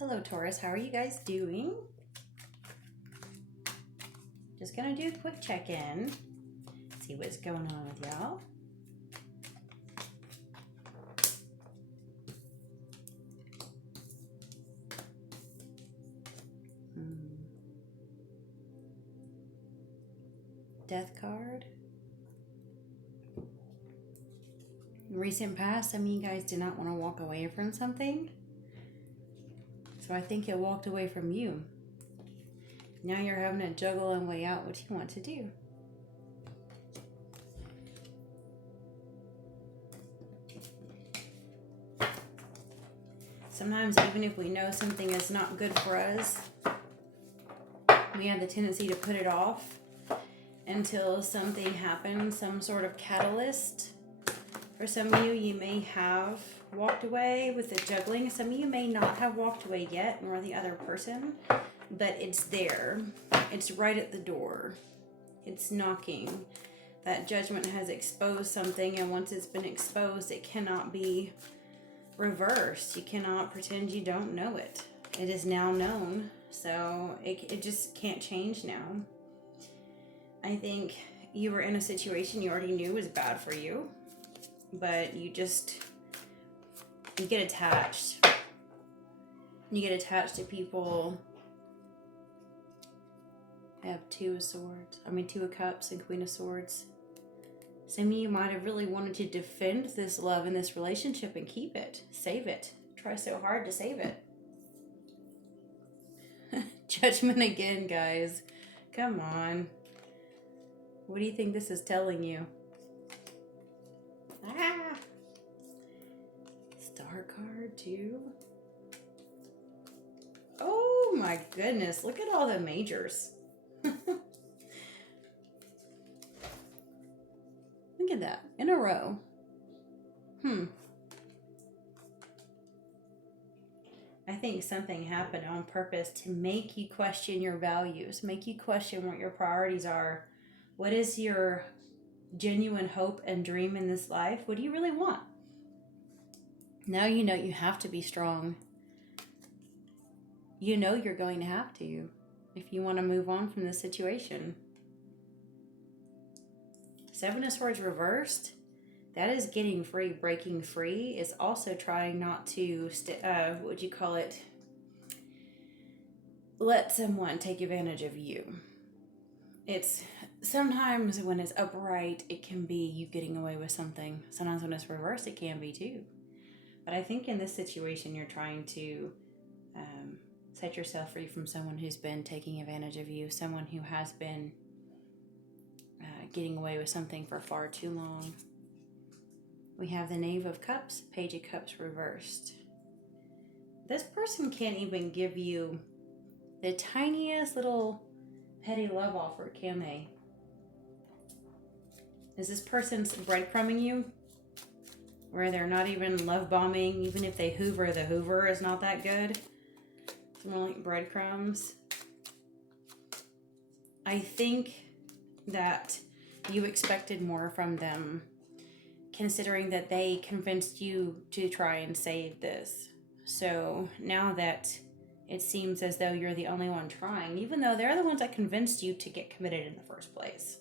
Hello Taurus, how are you guys doing? Just gonna do a quick check-in, see what's going on with y'all. Death card. In recent past, some of you guys did not want to walk away from something. So I think it walked away from you. Now you're having to juggle and weigh out what you want to do. Sometimes even if we know something is not good for us, we have the tendency to put it off until something happens, some sort of catalyst. For some of you, you may have walked away with the juggling. Some of you may not have walked away yet, nor the other person, but it's there. It's right at the door. It's knocking. That judgment has exposed something, and once it's been exposed, it cannot be reversed. You cannot pretend you don't know it. It is now known, so it just can't change now. I think you were in a situation you already knew was bad for you, but you get attached. You get attached to people. I have Two of Cups and Queen of Swords. Some of you might have really wanted to defend this love and this relationship and keep it, save it. Try so hard to save it. Judgment again, guys. Come on. What do you think this is telling you? Ah! Star card too. Oh my goodness, look at all the majors. Look at that, in a row. I think something happened on purpose to make you question your values, make you question what your priorities are. What is your genuine hope and dream in this life? What do you really want? Now you know you have to be strong. You know you're going to have to if you want to move on from this situation. Seven of Swords reversed. That is getting free, breaking free. It's also trying not to, let someone take advantage of you. It's sometimes when it's upright, it can be you getting away with something. Sometimes when it's reversed, it can be too. But I think in this situation, you're trying to set yourself free from someone who's been taking advantage of you, someone who has been getting away with something for far too long. We have the Knave of Cups, Page of Cups reversed. This person can't even give you the tiniest little petty love offer, can they? Is this person breadcrumbing you? Where they're not even love bombing, even if they hoover, the hoover is not that good. It's more like breadcrumbs. I think that you expected more from them, considering that they convinced you to try and save this. So now that it seems as though you're the only one trying, even though they're the ones that convinced you to get committed in the first place.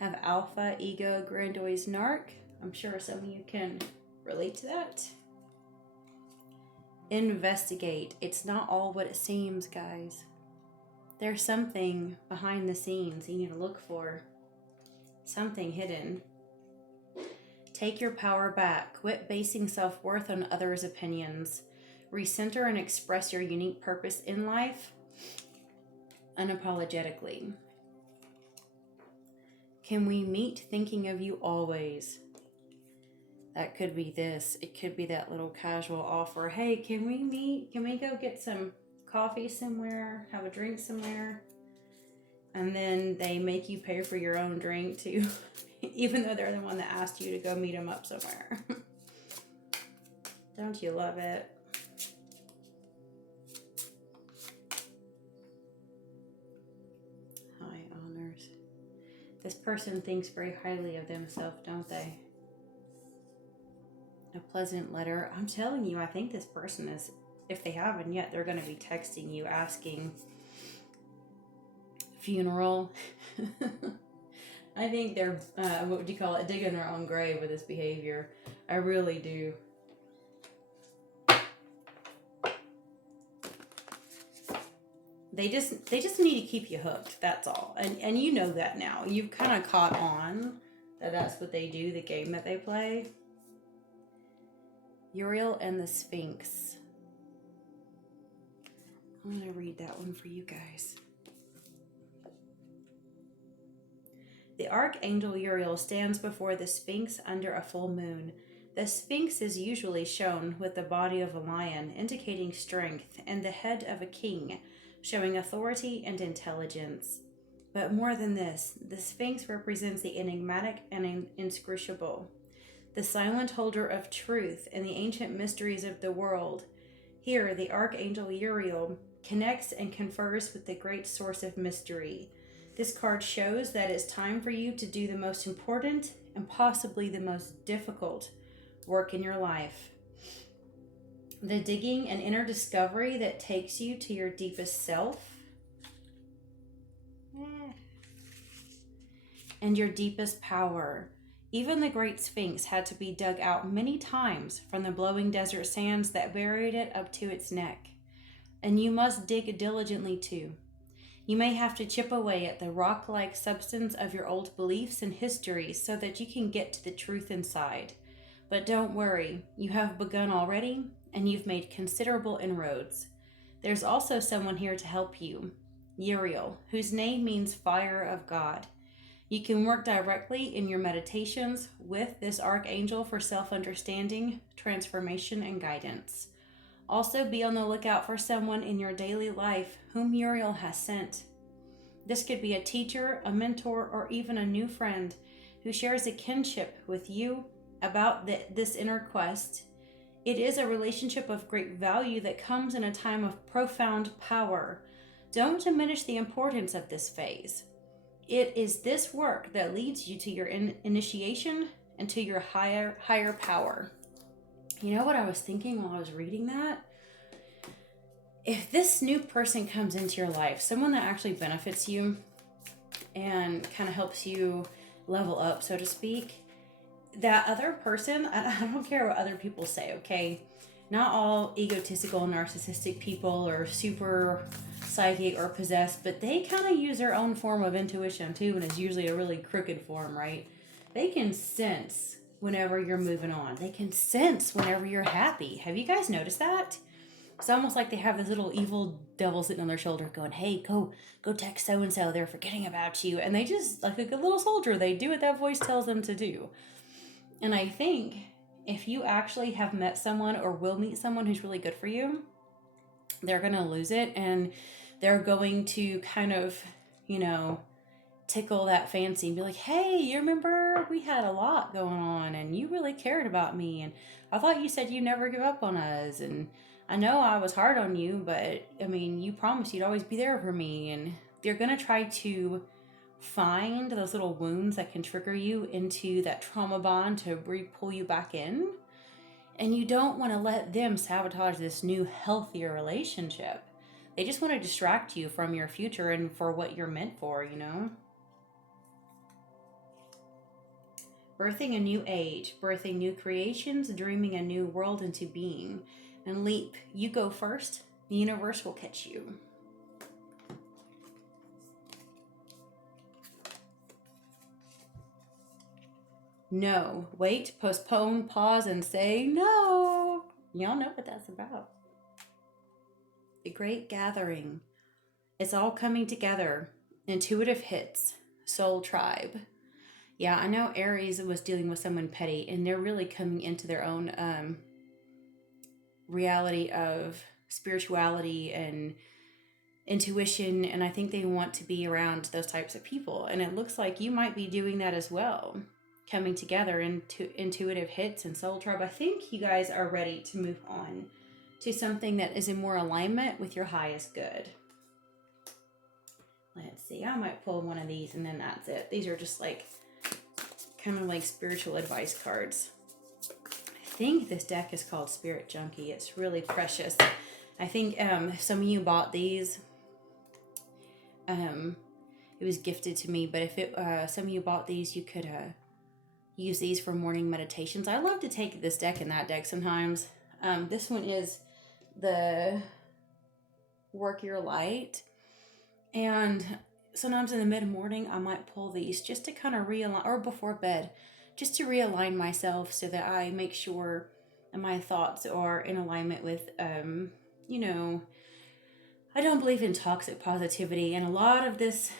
Have Alpha, Ego, Grandiose, Narc. I'm sure some of you can relate to that. Investigate. It's not all what it seems, guys. There's something behind the scenes you need to look for. Something hidden. Take your power back. Quit basing self-worth on others' opinions. Recenter and express your unique purpose in life unapologetically. Can we meet thinking of you always? That could be this. It could be that little casual offer. Hey, can we meet? Can we go get some coffee somewhere? Have a drink somewhere? And then they make you pay for your own drink too, even though they're the one that asked you to go meet them up somewhere. Don't you love it? High honors. This person thinks very highly of themselves, don't they? A pleasant letter. I'm telling you, I think this person if they haven't yet, they're going to be texting you asking funeral. I think they're, what would you call it, digging their own grave with this behavior. I really do. They just need to keep you hooked, that's all. And you know that now. You've kind of caught on that that's what they do, the game that they play. Uriel and the Sphinx. I'm going to read that one for you guys. The Archangel Uriel stands before the Sphinx under a full moon. The Sphinx is usually shown with the body of a lion, indicating strength, and the head of a king, showing authority and intelligence. But more than this, the Sphinx represents the enigmatic and inscrutable, the silent holder of truth and the ancient mysteries of the world. Here, the Archangel Uriel connects and confers with the great source of mystery. This card shows that it's time for you to do the most important and possibly the most difficult work in your life. The digging and inner discovery that takes you to your deepest self and your deepest power. Even the Great Sphinx had to be dug out many times from the blowing desert sands that buried it up to its neck. And you must dig diligently too. You may have to chip away at the rock-like substance of your old beliefs and histories so that you can get to the truth inside. But don't worry, you have begun already, and you've made considerable inroads. There's also someone here to help you, Uriel, whose name means fire of God. You can work directly in your meditations with this archangel for self-understanding, transformation, and guidance. Also, be on the lookout for someone in your daily life whom Uriel has sent. This could be a teacher, a mentor, or even a new friend who shares a kinship with you about this inner quest. It is a relationship of great value that comes in a time of profound power. Don't diminish the importance of this phase. It is this work that leads you to your initiation and to your higher power. You know what I was thinking while I was reading that? If this new person comes into your life, someone that actually benefits you and kind of helps you level up, so to speak, that other person, I don't care what other people say, okay? Not all egotistical, narcissistic people are super psychic or possessed, but they kind of use their own form of intuition too, and it's usually a really crooked form, right? They can sense whenever you're moving on. They can sense whenever you're happy. Have you guys noticed that? It's almost like they have this little evil devil sitting on their shoulder going, hey, go text so-and-so. They're forgetting about you. And they just, like a good little soldier, they do what that voice tells them to do. And I think if you actually have met someone or will meet someone who's really good for you, they're going to lose it. And they're going to kind of, tickle that fancy and be like, hey, you remember we had a lot going on and you really cared about me. And I thought you said you never give up on us. And I know I was hard on you, but you promised you'd always be there for me. And they're going to try to find those little wounds that can trigger you into that trauma bond to pull you back in. And you don't want to let them sabotage this new, healthier relationship. They just want to distract you from your future and for what you're meant for, Birthing a new age, birthing new creations, dreaming a new world into being. And leap, you go first, the universe will catch you. No, wait, postpone, pause, and say no. Y'all know what that's about. The Great Gathering. It's all coming together. Intuitive hits. Soul Tribe. Yeah, I know Aries was dealing with someone petty, and they're really coming into their own reality of spirituality and intuition, and I think they want to be around those types of people. And it looks like you might be doing that as well. Coming together into intuitive hits and Soul Tribe. I think you guys are ready to move on to something that is in more alignment with your highest good. Let's see, I might pull one of these and then that's it. These are just like kind of like spiritual advice cards. I think this deck is called Spirit Junkie. It's really precious. I think some of you bought these. It was gifted to me, but if some of you bought these, you could use these for morning meditations. I love to take this deck and that deck sometimes. This one is the Work Your Light. And sometimes in the mid-morning, I might pull these just to kind of realign, or before bed, just to realign myself so that I make sure my thoughts are in alignment with, you know, I don't believe in toxic positivity, and a lot of this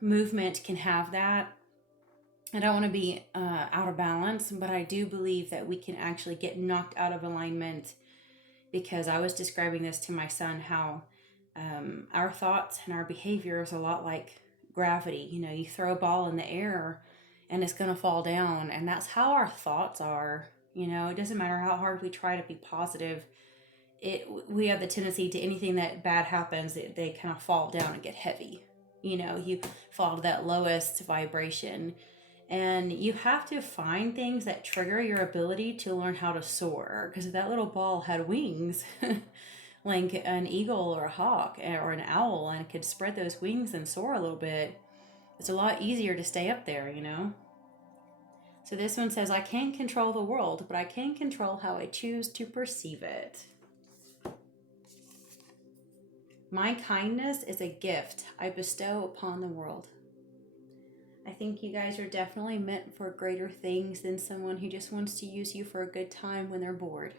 movement can have that. I don't want to be out of balance, but I do believe that we can actually get knocked out of alignment, because I was describing this to my son, how our thoughts and our behavior is a lot like gravity. You know, you throw a ball in the air and it's going to fall down, and that's how our thoughts are. You know, it doesn't matter how hard we try to be positive. We have the tendency to, anything that bad happens, they kind of fall down and get heavy. You know, you fall to that lowest vibration. And you have to find things that trigger your ability to learn how to soar. Because if that little ball had wings, like an eagle or a hawk or an owl, and could spread those wings and soar a little bit, it's a lot easier to stay up there, you know? So this one says, I can't control the world, but I can control how I choose to perceive it. My kindness is a gift I bestow upon the world. I think you guys are definitely meant for greater things than someone who just wants to use you for a good time when they're bored.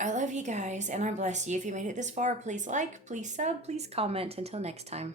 I love you guys, and I bless you. If you made it this far, please like, please sub, please comment. Until next time.